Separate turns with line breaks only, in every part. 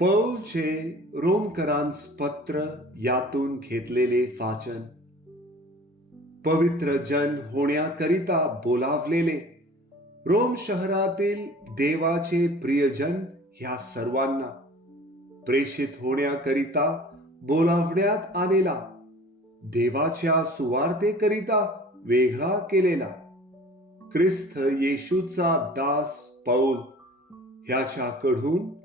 पौलचे रोमकरांस पत्र यातून घेतलेले वाचन. पवित्र जन होण्याकरिता बोलावलेले. रोम शहरातील देवाचे प्रियजन ह्या सर्वांना. प्रेषित होण्याकरिता बोलावण्यात आलेला. देवाच्या सुवार्तेकरिता वेगळा केलेला. ख्रिस्त येशूचा दास पौल ह्याच्याकडून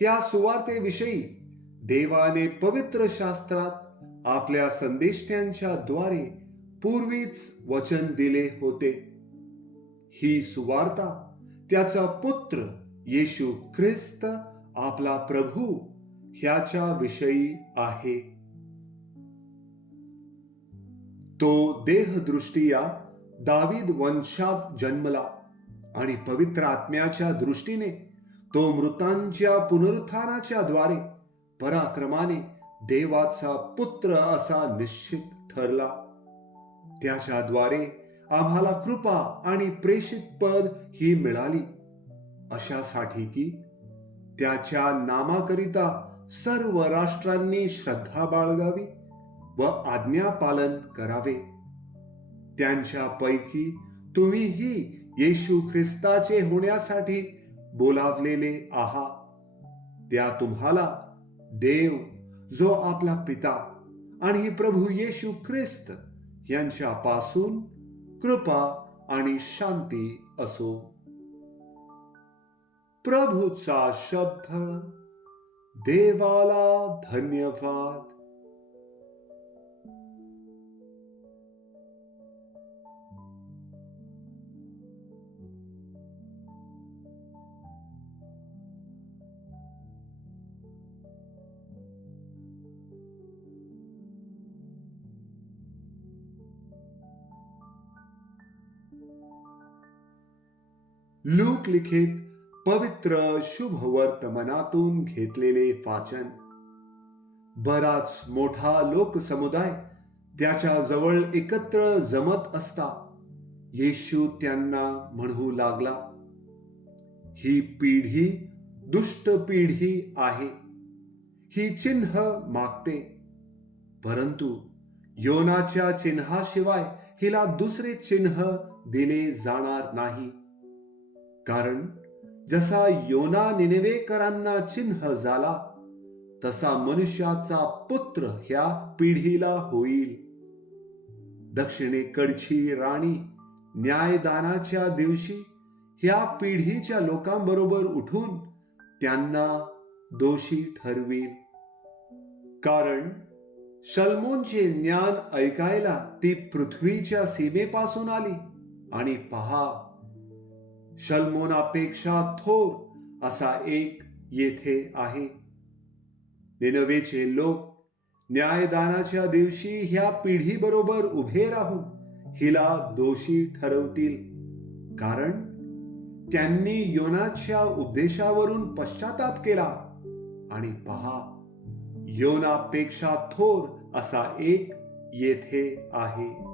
ह्या सुवार्तेविषयी देवाने पवित्र शास्त्रात आपल्या संदेष्ट्यांच्या द्वारे पूर्वीच वचन दिले होते. ही सुवार्ता त्याचा पुत्र येशू ख्रिस्त आपला प्रभू ह्याच्या विषयी आहे. तो देहदृष्टीया दावीद वंशात जन्मला आणि पवित्र आत्म्याच्या दृष्टीने तो मृतांच्या पुनरुत्थानाच्या द्वारे पराक्रमाने देवाचा पुत्र असा निश्चित ठरला. त्याच्याद्वारे आम्हाला कृपा आणि प्रेषित पद ही मिळाली. अशासाठी की त्याच्या नामाकरिता सर्व राष्ट्रांनी श्रद्धा बाळगावी व आज्ञा पालन करावे. त्यांच्यापैकी तुम्हीही येशू ख्रिस्ताचे होण्यासाठी बोलावलेले आहा. त्या तुम्हाला देव जो आपला पिता आणि प्रभू येशू ख्रिस्त यांच्यापासून कृपा आणि शांती असो. प्रभूचा शब्द देवाला धन्यवाद. लूक लिखित पवित्र शुभ वर्तमानातून घेतलेले वाचन. बराच मोठा लोकसमुदाय त्याच्याजवळ एकत्र जमत असता. येशू त्यांना म्हणू लागला ही पिढी दुष्ट पिढी आहे. ही चिन्ह मागते. परंतु योनाच्या चिन्हाशिवाय हिला दुसरे चिन्ह दिले जाणार नाही. कारण जसा योना निनेवेकरांना चिन्ह झाला तसा मनुष्याचा पुत्र ह्या पिढीला होईल. दक्षिणेकडची राणी न्यायदानाच्या दिवशी ह्या पिढीच्या लोकांबरोबर उठून त्यांना दोषी ठरवील. कारण शल्मोनचे ज्ञान ऐकायला ती पृथ्वीच्या सीमेपासून आली आणि पहा शलमोनापेक्षा थोर असा एक येथे आहे. निनवेचे लोक न्यायदानाच्या दिवशी ह्या पिढी बरोबर उभे राहून हिला दोषी ठरवतील. कारण त्यांनी योनाच्या उपदेशावरून पश्चाताप केला. आणि पहा योनापेक्षा थोर असा एक येथे आहे.